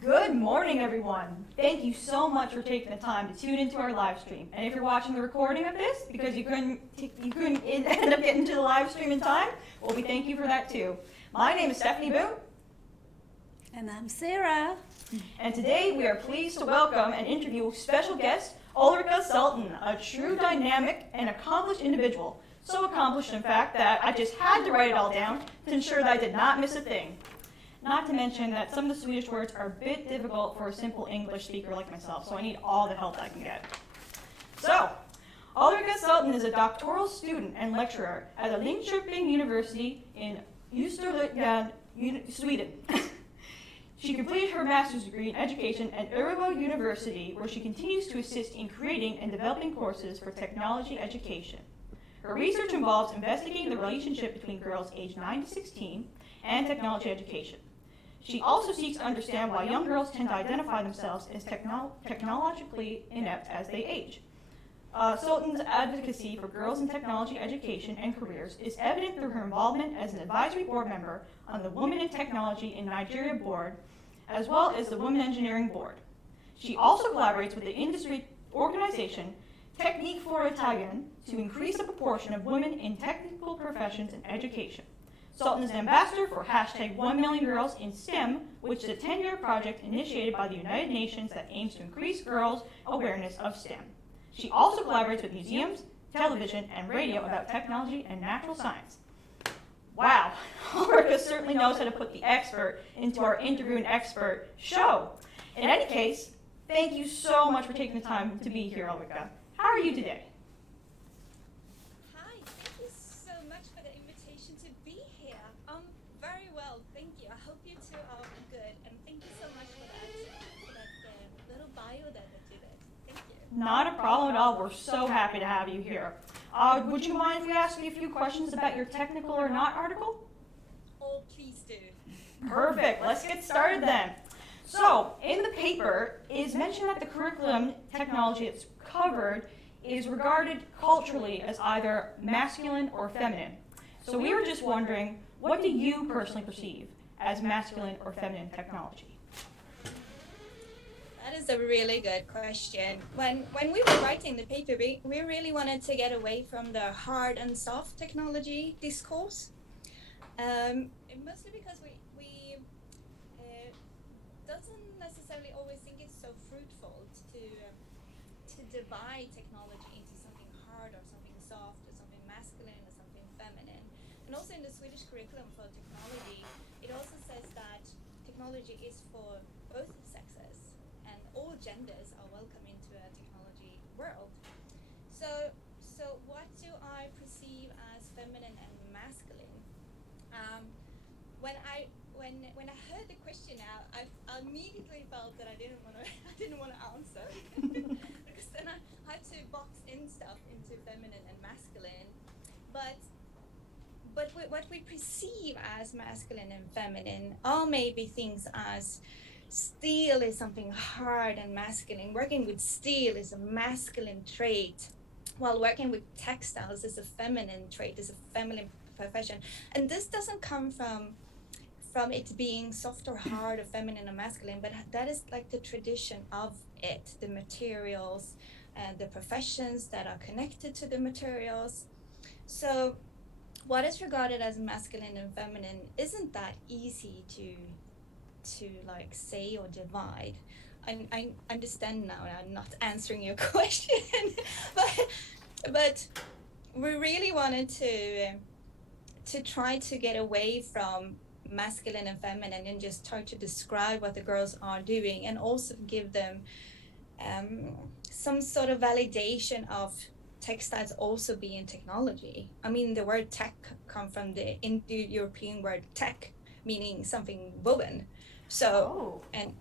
Good morning, everyone. Thank you so much for taking the time to tune into our live stream. And if you're watching the recording of this because you couldn't end up getting to the live stream in time, well, we thank you for that too. My name is Stephanie Boone. And I'm Sarah. And today we are pleased to welcome and interview special guest Ulrika Sultan, a true dynamic and accomplished individual. So accomplished, in fact, that I just had to write it all down to ensure that I did not miss a thing. Not to mention that some of the Swedish words are a bit difficult for a simple English speaker like myself, so I need all the help I can get. So, Ulrika Sultan is a doctoral student and lecturer at the Linköping University in Östergötland, Sweden. She completed her master's degree in education at Örebro University, where she continues to assist in creating and developing courses for technology education. Her research involves investigating the relationship between girls aged 9 to 16 and technology education. She also seeks to understand why young girls tend to identify themselves as technologically inept as they age. Sultan's advocacy for girls in technology education and careers is evident through her involvement as an advisory board member on the Women in Technology in Nigeria board, as well as the Women Engineering board. She also collaborates with the industry organization Teknik for Italien to increase the proportion of women in technical professions and education. Sultan is an ambassador for hashtag 1 Million Girls in STEM, which is a 10-year project initiated by the United Nations that aims to increase girls' awareness of STEM. She also collaborates with museums, television, and radio about technology and natural science. Wow, Ulrika certainly knows how to put the expert into our interview and expert show. In any case, thank you so much for taking the time to be here, Ulrika. How are you today? Hi, thank you so much for the invitation to be here. Very well, thank you. I hope you two are good, and thank you so much for that little bio that you did. Thank you. Not a problem at all. We're so happy to have you here. Would you mind if we ask you a few questions about your technical or not article? Oh, please do. Perfect. Let's get started then. So, in the paper, it is mentioned that the curriculum technology it's covered is regarded culturally as either masculine or feminine. So we were just wondering, what do you personally perceive as masculine or feminine technology? That is a really good question. When we were writing the paper, we really wanted to get away from the hard and soft technology discourse. Mostly because we doesn't necessarily always think it's so fruitful to divide technology into something hard or something soft or something masculine or something feminine. And also in the Swedish curriculum for technology, it also says that technology is for both sexes and all genders are welcome into a technology world. So what do I perceive as feminine and masculine? When I heard the question out, I immediately felt that I didn't want to answer because then I had to box in stuff into feminine and masculine. But what we perceive as masculine and feminine are maybe things as steel is something hard and masculine. Working with steel is a masculine trait, while working with textiles is a feminine trait, is a feminine profession. And this doesn't come from it being soft or hard or feminine or masculine, but that is like the tradition of it, the materials and the professions that are connected to the materials. So what is regarded as masculine and feminine isn't that easy to like say or divide. I understand now, and I'm not answering your question, but we really wanted to try to get away from masculine and feminine and just try to describe what the girls are doing and also give them some sort of validation of textiles also being technology. I mean, the word tech come from the Indo-European word tech, meaning something woven. So it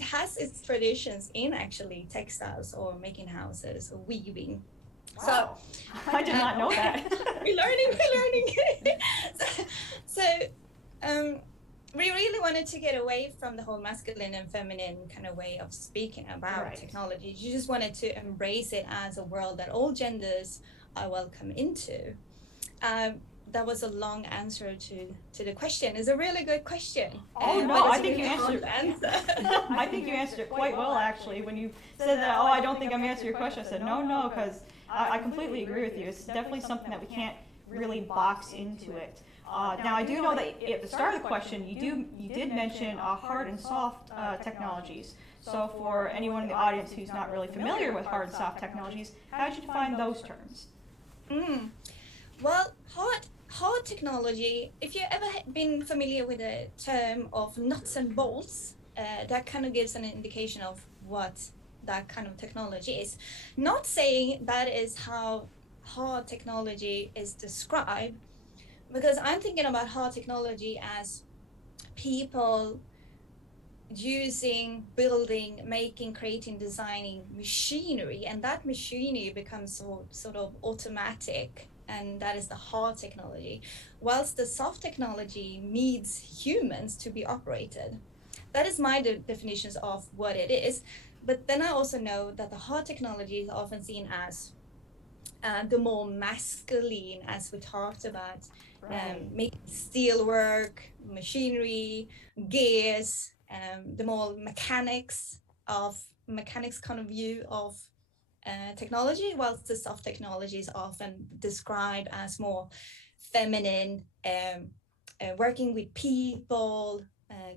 has its traditions in actually textiles or making houses or weaving. Wow. So I did not know that. we're learning. We really wanted to get away from the whole masculine and feminine kind of way of speaking about technology. You just wanted to embrace it as a world that all genders I welcome into. That was a long answer to the question. It's a really good question. Oh no, but I it's think really you answered hard to it. answer. I think you answered it quite well, actually. When you said that, oh, I don't think I'm answering your question, I said, no, because I completely agree with you. It's definitely something that we can't really box into it. Now, I do know that at the start of the question, you did mention hard and soft technologies. So for anyone in the audience who's not really familiar with hard and soft technologies, how did you define those terms? Well, hard technology, if you've ever been familiar with the term of nuts and bolts, that kind of gives an indication of what that kind of technology is. Not saying that is how hard technology is described, because I'm thinking about hard technology as people using, building, making, creating, designing machinery, and that machinery becomes sort of automatic, and that is the hard technology, whilst the soft technology needs humans to be operated. That is my definitions of what it is. But then I also know that the hard technology is often seen as the more masculine, as we talked about, making steel work, machinery, gears, the more mechanics kind of view of technology, whilst the soft technology is often described as more feminine, working with people,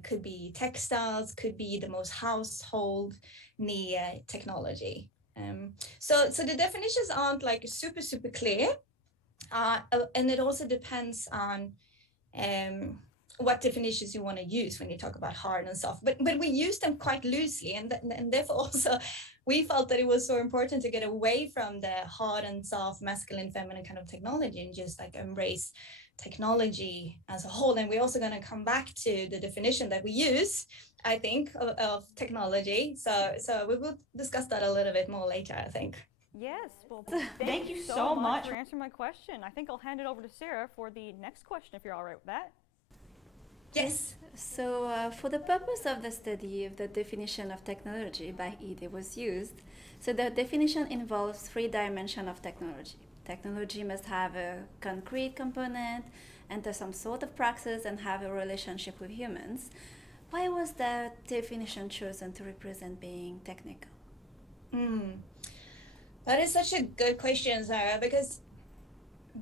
could be textiles, could be the most household near technology. So the definitions aren't like super clear, and it also depends on what definitions you want to use when you talk about hard and soft. But we use them quite loosely, and therefore also we felt that it was so important to get away from the hard and soft, masculine, feminine kind of technology, and just like embrace technology as a whole. And we're also going to come back to the definition that we use, I think, of technology. So we will discuss that a little bit more later, I think. Yes, well, thank you so much for answering my question. I think I'll hand it over to Sarah for the next question, if you're all right with that. Yes. So, for the purpose of the study of the definition of technology by Ide was used, so the definition involves three dimensions of technology. Technology must have a concrete component, enter some sort of praxis, and have a relationship with humans. Why was that definition chosen to represent being technical? That is such a good question, Sarah, because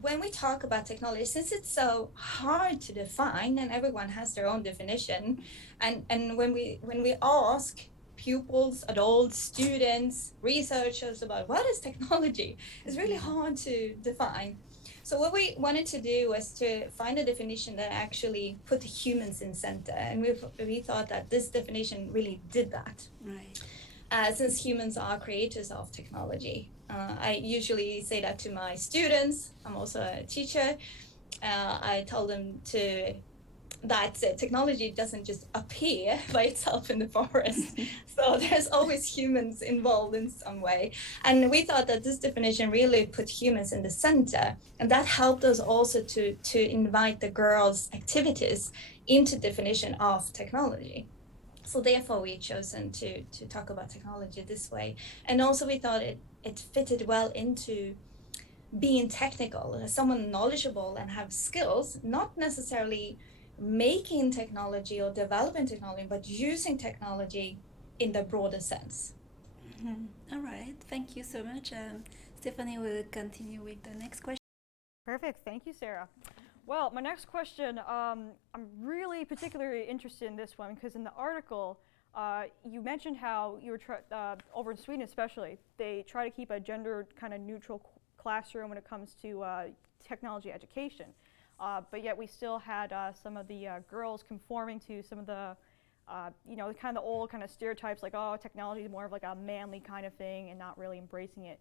when we talk about technology, since it's so hard to define and everyone has their own definition, and when we ask pupils, adults, students, researchers about what is technology, it's really hard to define. So what we wanted to do was to find a definition that actually put humans in center, and we thought that this definition really did that. Right. Since humans are creators of technology. I usually say that to my students. I'm also a teacher. I tell them that technology doesn't just appear by itself in the forest. So there's always humans involved in some way. And we thought that this definition really put humans in the center. And that helped us also to invite the girls' activities into definition of technology. So therefore we chosen to talk about technology this way. And also we thought it fitted well into being technical, someone knowledgeable and have skills, not necessarily making technology or developing technology, but using technology in the broader sense. All right, thank you so much. Stephanie will continue with the next question. Perfect, thank you, Sarah. Well, my next question, I'm really particularly interested in this one because in the article, you mentioned how you were over in Sweden especially, they try to keep a gender kind of neutral classroom when it comes to technology education. But yet we still had some of the girls conforming to some of the, kind of the old kind of stereotypes like, oh, technology is more of like a manly kind of thing and not really embracing it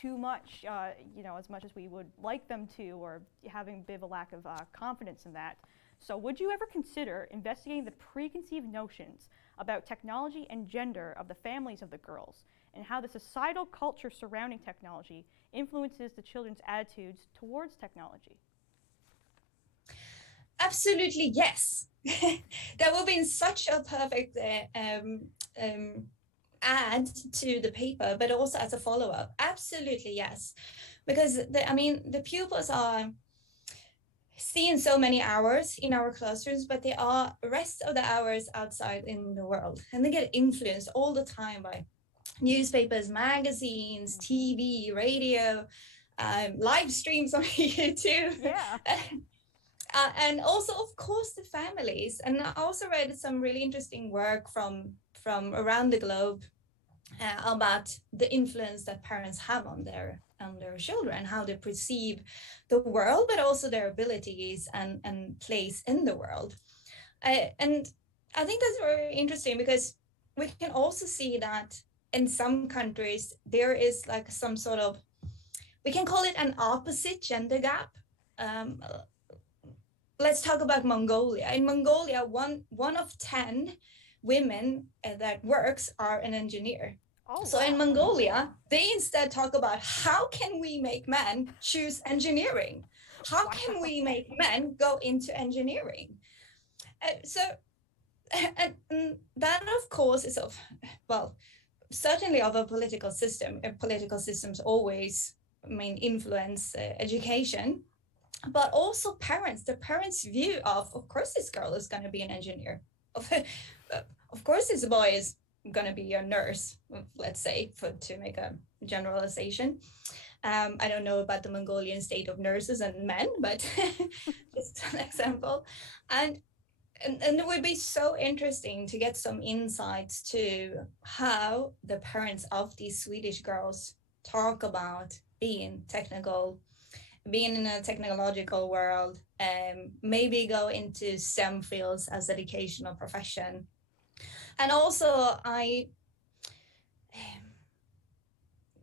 too much, as much as we would like them to, or having a bit of a lack of confidence in that. So would you ever consider investigating the preconceived notions about technology and gender of the families of the girls, and how the societal culture surrounding technology influences the children's attitudes towards technology? Absolutely, yes. That would be such a perfect add to the paper, but also as a follow-up? Absolutely, yes. Because the pupils are seeing so many hours in our classrooms, but they are rest of the hours outside in the world. And they get influenced all the time by newspapers, magazines, TV, radio, live streams on YouTube. Yeah. And also, of course, the families. And I also read some really interesting work from around the globe about the influence that parents have on their children, how they perceive the world, but also their abilities and place in the world. And I think that's very interesting because we can also see that in some countries there is like some sort of, we can call it an opposite gender gap. Um, let's talk about Mongolia. In Mongolia, one of 10 women that works are an engineer. Oh, So wow. in Mongolia, they instead talk about how can we make men choose engineering? How can we make men go into engineering? And that, of course, is of, well, certainly of a political system. Political systems always, influence education, but also parents. The parents' view of course, this girl is going to be an engineer. Of course, this boy is going to be a nurse, let's say, to make a generalization. I don't know about the Mongolian state of nurses and men, but just an example. And it would be so interesting to get some insights to how the parents of these Swedish girls talk about being technical, being in a technological world, maybe go into STEM fields as educational profession. And also,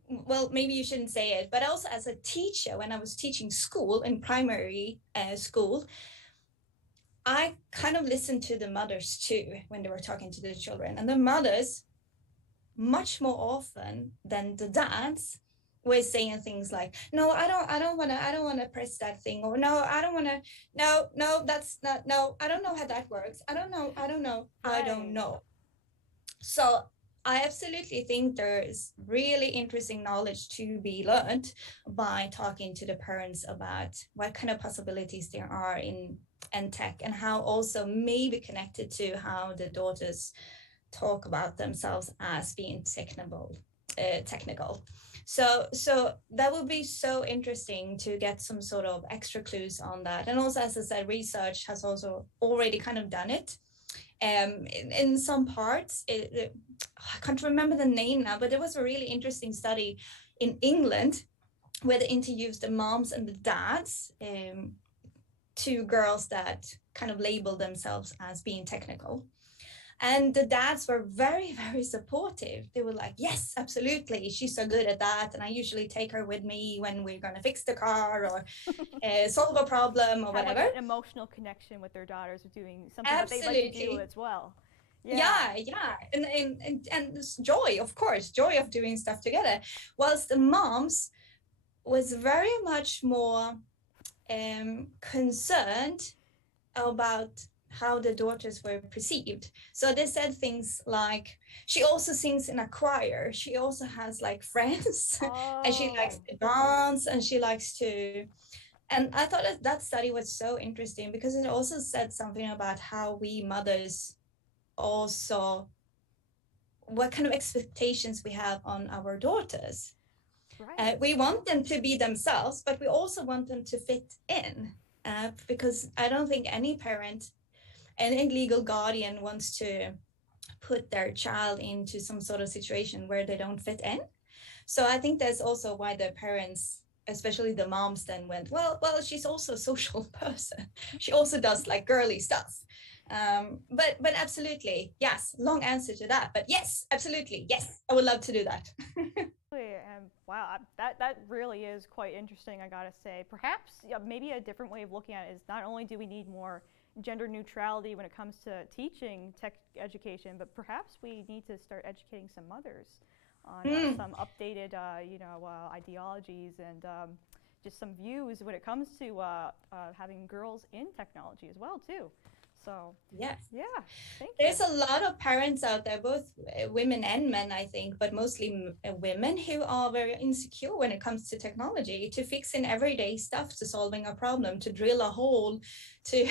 well, maybe you shouldn't say it, but also as a teacher, when I was teaching school in primary school, I kind of listened to the mothers too when they were talking to the children. And the mothers, much more often than the dads, were saying things like, no, I don't want to press that thing, or no, I don't want to, no, that's not, no, I don't know how that works. I don't know. I don't know. So I absolutely think there is really interesting knowledge to be learned by talking to the parents about what kind of possibilities there are in tech, and how also maybe connected to how the daughters talk about themselves as being technical. So that would be so interesting to get some sort of extra clues on that. And also, as I said, research has also already kind of done it. In some parts, I can't remember the name now, but there was a really interesting study in England where they interviewed the moms and the dads, two girls that kind of labeled themselves as being technical. And the dads were very, very supportive. They were like, yes, absolutely, she's so good at that. And I usually take her with me when we're going to fix the car or solve a problem or whatever. Like an emotional connection with their daughters, doing something Absolutely. that they like to do as well. Yeah. And this joy, of course, joy of doing stuff together. Whilst the moms was very much more concerned about how the daughters were perceived. So they said things like, she also sings in a choir, she also has like friends, and she likes to dance, and she likes to, and I thought that study was so interesting because it also said something about how we mothers also, what kind of expectations we have on our daughters. Right. We want them to be themselves, but we also want them to fit in, because I don't think any parent, any legal guardian wants to put their child into some sort of situation where they don't fit in. So I think that's also why the parents, especially the moms, then went, well, she's also a social person. She also does like girly stuff. But absolutely, yes, long answer to that. But yes, absolutely, yes, I would love to do that. Wow, that really is quite interesting, I gotta say. Perhaps maybe a different way of looking at it is not only do we need more gender neutrality when it comes to teaching tech education, but perhaps we need to start educating some mothers on some updated, ideologies and just some views when it comes to having girls in technology as well, too. So Yes. yeah, thank you. There's a lot of parents out there, both women and men, I think, but mostly women, who are very insecure when it comes to technology, to fixing everyday stuff, to solving a problem, to drill a hole, to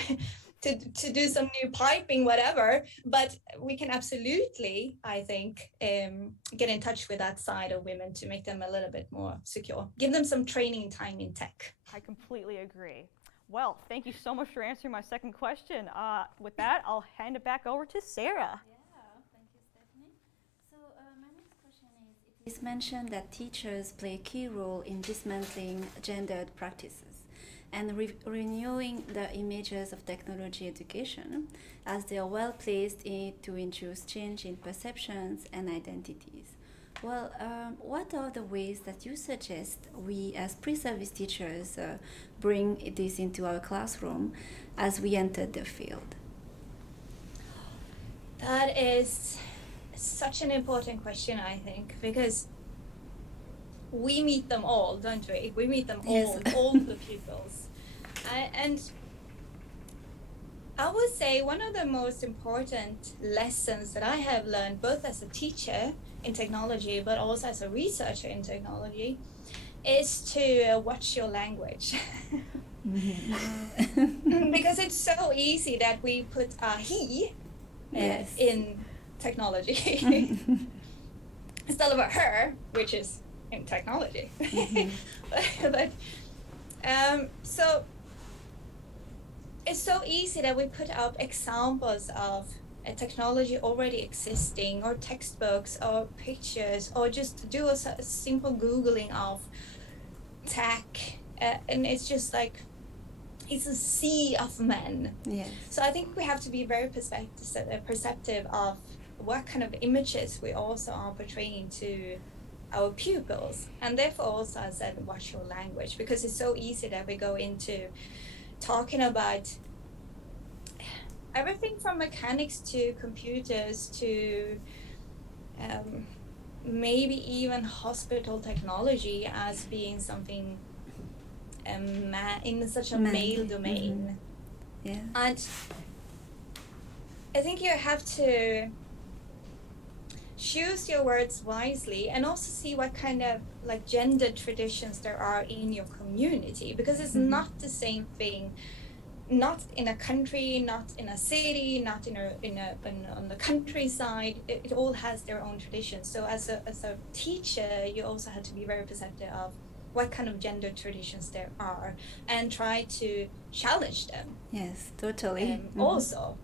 to do some new piping, whatever. But we can absolutely, I think, get in touch with that side of women to make them a little bit more secure. Give them some training time in tech. I completely agree. Well, thank you so much for answering my second question. With that, I'll hand it back over to Sarah. Yeah, thank you, Stephanie. So my next question is, it is mentioned that teachers play a key role in dismantling gendered practices and renewing the images of technology education, as they are well placed to introduce change in perceptions and identities. Well, what are the ways that you suggest we, as pre-service teachers, bring this into our classroom as we enter the field? That is such an important question, I think, because we meet them all, don't we? We meet them all, Yes. all the pupils. And I would say one of the most important lessons that I have learned, both as a teacher in technology, but also as a researcher in technology, is to watch your language. Because it's so easy that we put a he Yes. in technology instead of a her, which is in technology. but so it's so easy that we put up examples of a technology already existing, or textbooks, or pictures, or just do a simple Googling of tech, and it's just like, it's a sea of men. Yes. So I think we have to be very perceptive of what kind of images we also are portraying to our pupils. And therefore also, I said, watch your language, because it's so easy that we go into talking about everything from mechanics to computers to maybe even hospital technology as being something in such a male domain. Yeah. And I think you have to choose your words wisely, and also see what kind of like gender traditions there are in your community, because it's not the same thing, not in a country, not in a city, not on the countryside. It all has their own traditions. So as a teacher, you also have to be very perceptive of what kind of gender traditions there are, and try to challenge them. Yes, totally. Also,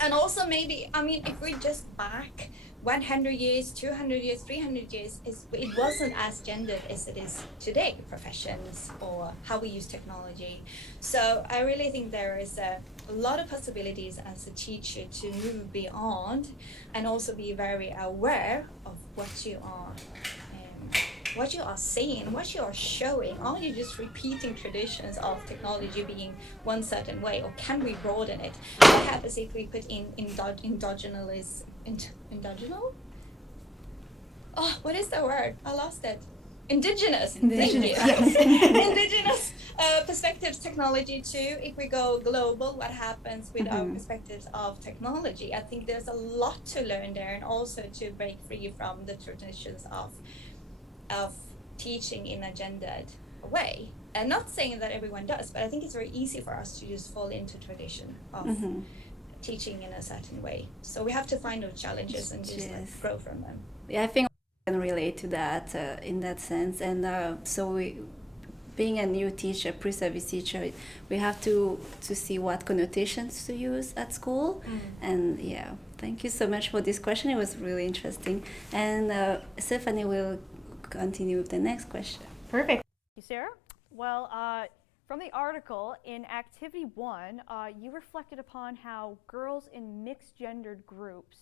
and also maybe, I mean, if we just back 100 years, 200 years, 300 years, it wasn't as gendered as it is today, professions or how we use technology. So I really think there is a lot of possibilities as a teacher to move beyond, and also be very aware of what you are saying, what you are showing. Are you just repeating traditions of technology being one certain way, or can we broaden it? What happens if we put in endogenous? Oh, what is the word? I lost it. Indigenous. Thank you. Indigenous perspectives, technology too. If we go global, what happens with our perspectives of technology? I think there's a lot to learn there, and also to break free from the traditions of teaching in a gendered way. And not saying that everyone does, but I think it's very easy for us to just fall into tradition of teaching in a certain way. So we have to find those challenges and just like grow from them. Yeah, I think I can relate to that in that sense. And being a new teacher, pre-service teacher, we have to see what connotations to use at school. And yeah, thank you so much for this question. It was really interesting. And Stephanie will continue with the next question. Perfect. Thank you, Sarah. Well, from the article in Activity 1, you reflected upon how girls in mixed-gendered groups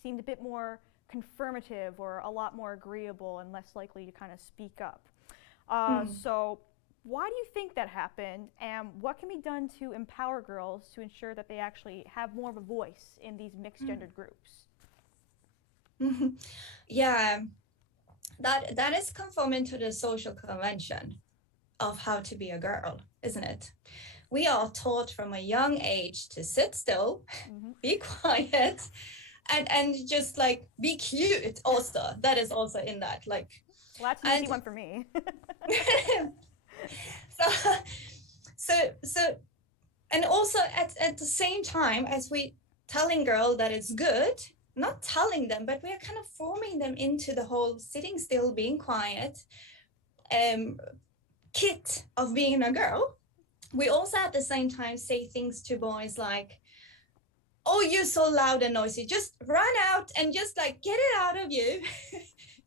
seemed a bit more confirmative, or a lot more agreeable, and less likely to kind of speak up. So why do you think that happened, and what can be done to empower girls to ensure that they actually have more of a voice in these mixed-gendered groups? Yeah, that is conforming to the social convention of how to be a girl, isn't it? we are taught from a young age to sit still, be quiet, and just like be cute also. That is also in that, like. Well, that's an easy one for me. so so and also at the same time as we telling girl that it's good, not telling them, but we are kind of forming them into the whole sitting still, being quiet kit of being a girl. We also at the same time say things to boys like, oh, you're so loud and noisy, just run out and just like get it out of you.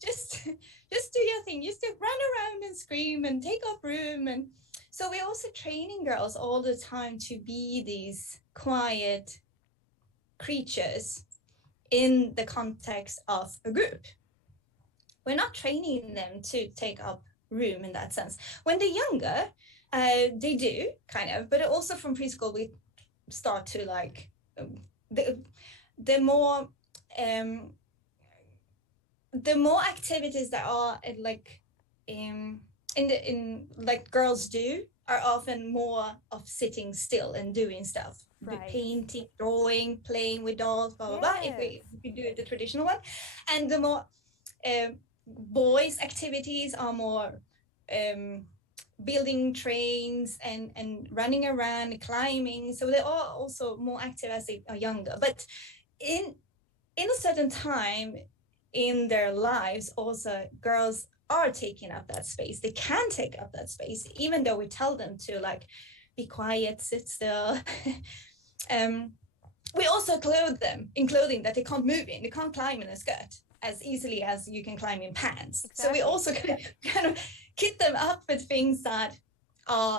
just do your thing, just run around and scream and take up room. And so we're also training girls all the time to be these quiet creatures in the context of a group. We're not training them to take up room in that sense. When they're younger, they do kind of, but also from preschool we start to like the more activities that are like in like girls do are often more of sitting still and doing stuff, Right. painting, drawing, playing with dolls, blah blah blah. If we do it the traditional one, and the more boys' activities are more building trains and running around, climbing. So they're all also more active as they are younger. But in a certain time in their lives, also girls are taking up that space. They can take up that space, even though we tell them to like be quiet, sit still. We also clothe them in clothing that they can't move in. They can't climb in a skirt as easily as you can climb in pants. Exactly. So we also kind of kit them up with things that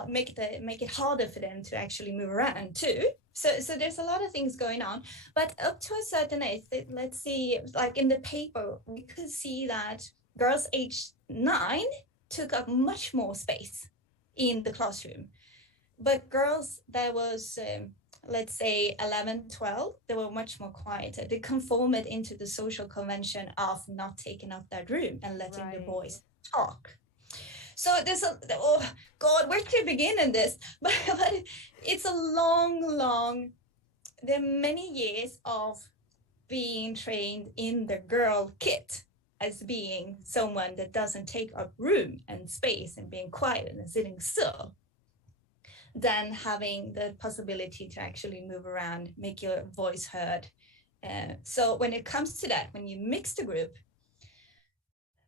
make it harder for them to actually move around too. So there's a lot of things going on, but up to a certain age, let's see, like in the paper, we could see that girls aged 9 took up much more space in the classroom, but girls that was let's say 11, 12, they were much more quieter. They conformed into the social convention of not taking up that room and letting the boys talk. So there's oh God, where to begin in this? But it's a long, there are many years of being trained in the girl kit as being someone that doesn't take up room and space and being quiet and sitting still, than having the possibility to actually move around, make your voice heard. So when it comes to that, when you mix the group,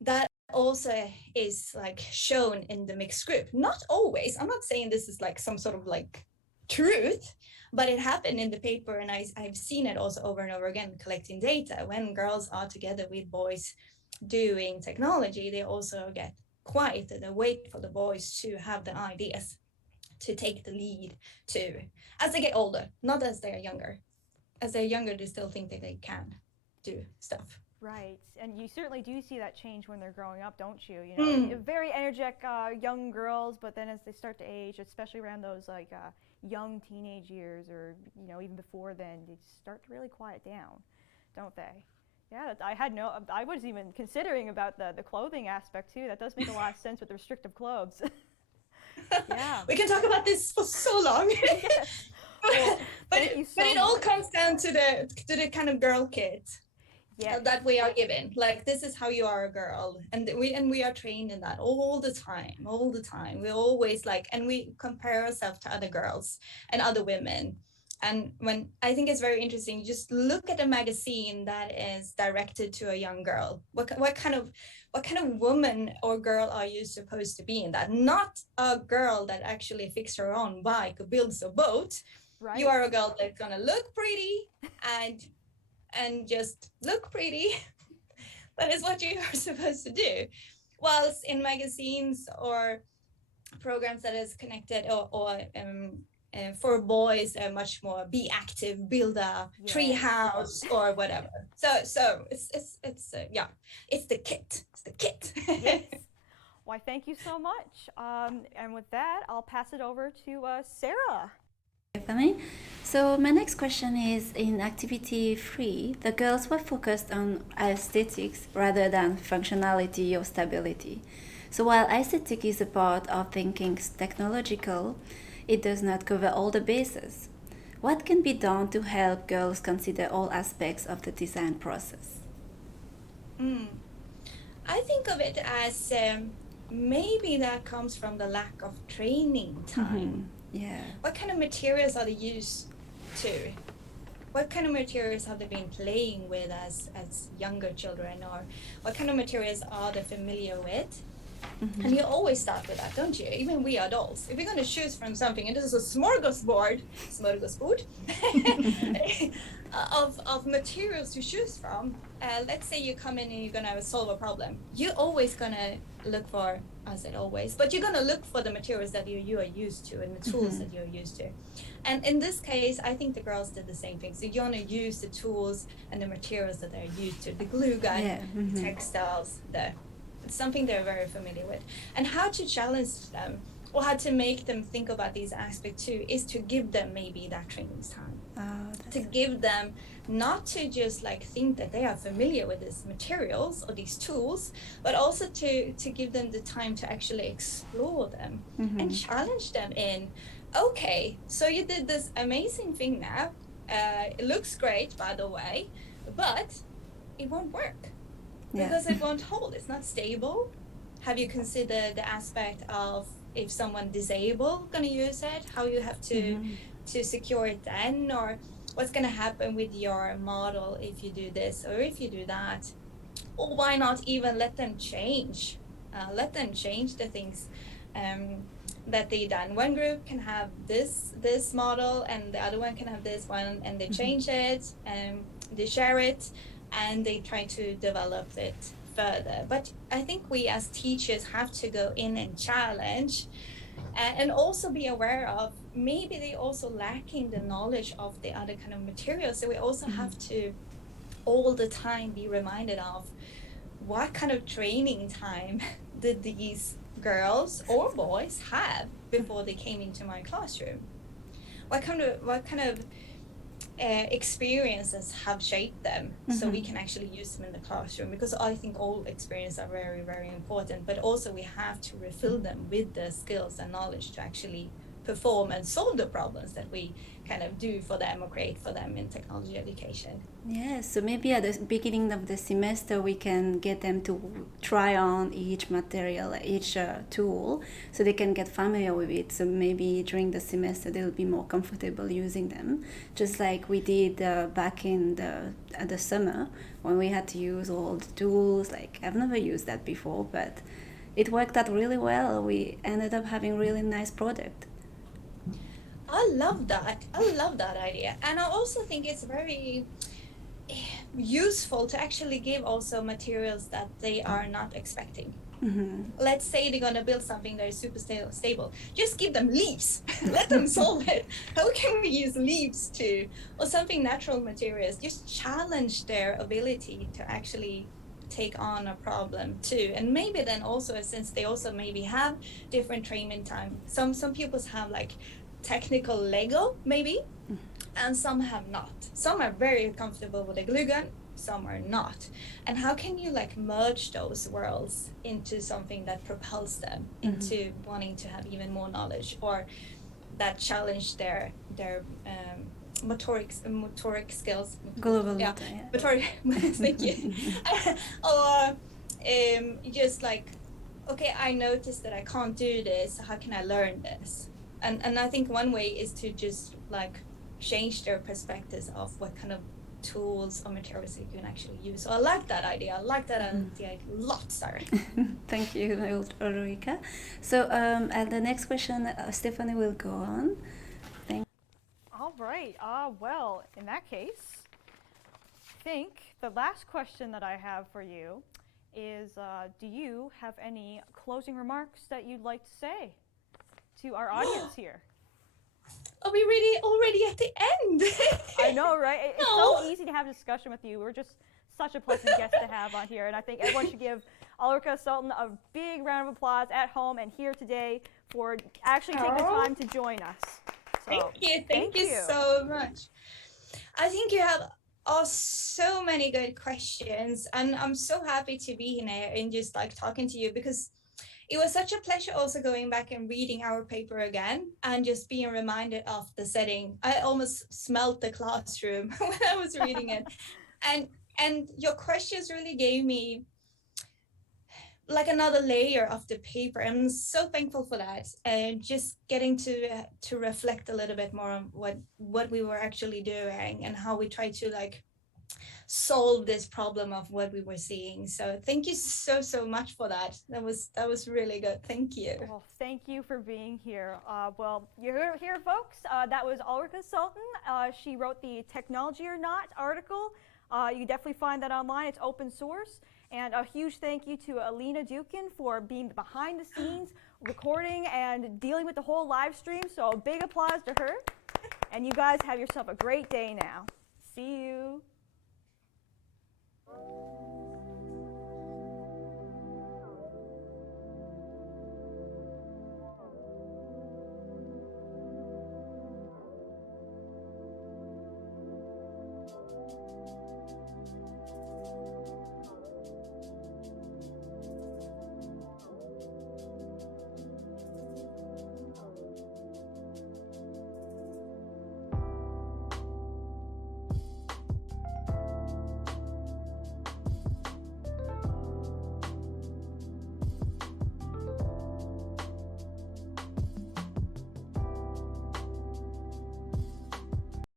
that also is like shown in the mixed group. Not always. I'm not saying this is like some sort of like truth, but it happened in the paper, and I've seen it also over and over again, collecting data. When girls are together with boys doing technology, they also get quiet and they wait for the boys to have the ideas, to take the lead, to as they get older, not as they are younger. As they're younger, they still think that they can do stuff. Right, and you certainly do see that change when they're growing up, don't you? You know, very energetic young girls, but then as they start to age, especially around those like young teenage years, or you know, even before then, they start to really quiet down, don't they? Yeah, I was even considering about the clothing aspect too. That does make a lot of sense with the restrictive clothes. Yeah, we can talk about this for so long. Yes. Well, but it all comes down to the kind of girl kit. Yes. That we are given, like this is how you are a girl, and we are trained in that all the time. We always like, and we compare ourselves to other girls and other women. And when I think it's very interesting, just look at a magazine that is directed to a young girl. What kind of woman or girl are you supposed to be in that? Not a girl that actually fixes her own bike or builds a boat. Right. You are a girl that's gonna look pretty and just look pretty. That is what you are supposed to do. Whilst in magazines or programs that is connected or for boys, much more be active, build a tree house or whatever. So it's yeah, it's the kit. It's the kit. Yes. Why, thank you so much. And with that, I'll pass it over to Sarah. So my next question is, in activity 3, the girls were focused on aesthetics rather than functionality or stability. So while aesthetic is a part of thinking technological, it does not cover all the bases. What can be done to help girls consider all aspects of the design process? I think of it as maybe that comes from the lack of training time. Yeah. What kind of materials are they used to? What kind of materials have they been playing with as younger children, or what kind of materials are they familiar with? And you always start with that, don't you? Even we adults, if we're going to choose from something, and this is a smorgasbord of materials to choose from. Let's say you come in and you're going to solve a problem. You're always going to look for, I said always, but you're going to look for the materials that you are used to and the tools that you're used to. And in this case, I think the girls did the same thing. So you're going to use the tools and the materials that they're used to, the glue gun, textiles, it's something they're very familiar with. And how to challenge them or how to make them think about these aspects too is to give them maybe that training time. To give them not to just like think that they are familiar with these materials or these tools, but also to give them the time to actually explore them and challenge them in, okay, so you did this amazing thing now. It looks great, by the way, but it won't work. Because it won't hold, it's not stable. Have you considered the aspect of if someone disabled gonna use it, how you have to secure it then, or what's gonna happen with your model if you do this or if you do that? Or why not even let them change the things that they done. One group can have this model and the other one can have this one, and they change it and they share it and they try to develop it further. But I think we as teachers have to go in and challenge and also be aware of maybe they also lacking the knowledge of the other kind of materials. So we also have to all the time be reminded of what kind of training time did these girls or boys have before they came into my classroom? What kind of experiences have shaped them so we can actually use them in the classroom? Because I think all experiences are very, very important, but also we have to refill them with the skills and knowledge to actually perform and solve the problems that we kind of do for them or create for them in technology education. Yes, so maybe at the beginning of the semester we can get them to try on each material, each tool, so they can get familiar with it. So maybe during the semester they'll be more comfortable using them, just like we did back in the summer when we had to use all the tools. Like, I've never used that before, but it worked out really well. We ended up having really nice product. I love that idea. And I also think it's very useful to actually give also materials that they are not expecting. Let's say they're going to build something that is super stable. Just give them leaves. Let them solve it. How can we use leaves too? Or something natural materials. Just challenge their ability to actually take on a problem too. And maybe then also, since they also maybe have different training time, some pupils have like technical Lego maybe, and some have not. Some are very comfortable with a glue gun, some are not. And how can you like merge those worlds into something that propels them into wanting to have even more knowledge, or that challenge their motoric skills. Motoric. Thank you. Or just like, okay, I noticed that I can't do this. How can I learn this? And I think one way is to just like change their perspectives of what kind of tools or materials you can actually use. So I like that idea. I like that idea a lot, Sarah. Thank you, Ulrika. So and the next question, Stephanie will go on. All right. Well, in that case, I think the last question that I have for you is, do you have any closing remarks that you'd like to say to our audience here? Are we really already at the end? I know, right? It's so easy to have a discussion with you. We're just such a pleasant guest to have on here, and I think everyone should give Ulrika Sultan a big round of applause at home and here today for actually taking the time to join us. So, Thank you so much. I think you have asked so many good questions, and I'm so happy to be here and just like talking to you, because it was such a pleasure also going back and reading our paper again and just being reminded of the setting. I almost smelled the classroom when I was reading it. And your questions really gave me like another layer of the paper. I'm so thankful for that, and just getting to reflect a little bit more on what we were actually doing and how we try to like solve this problem of what we were seeing. So thank you so much for that. That was really good. Thank you. Well, thank you for being here. Well, you're here, folks. That was Ulrika Sultan. She wrote the Technology or Not article. You can definitely find that online. It's open source. And a huge thank you to Alena Djukin for being behind the scenes, recording and dealing with the whole live stream. So a big applause to her. And you guys have yourself a great day now. See you.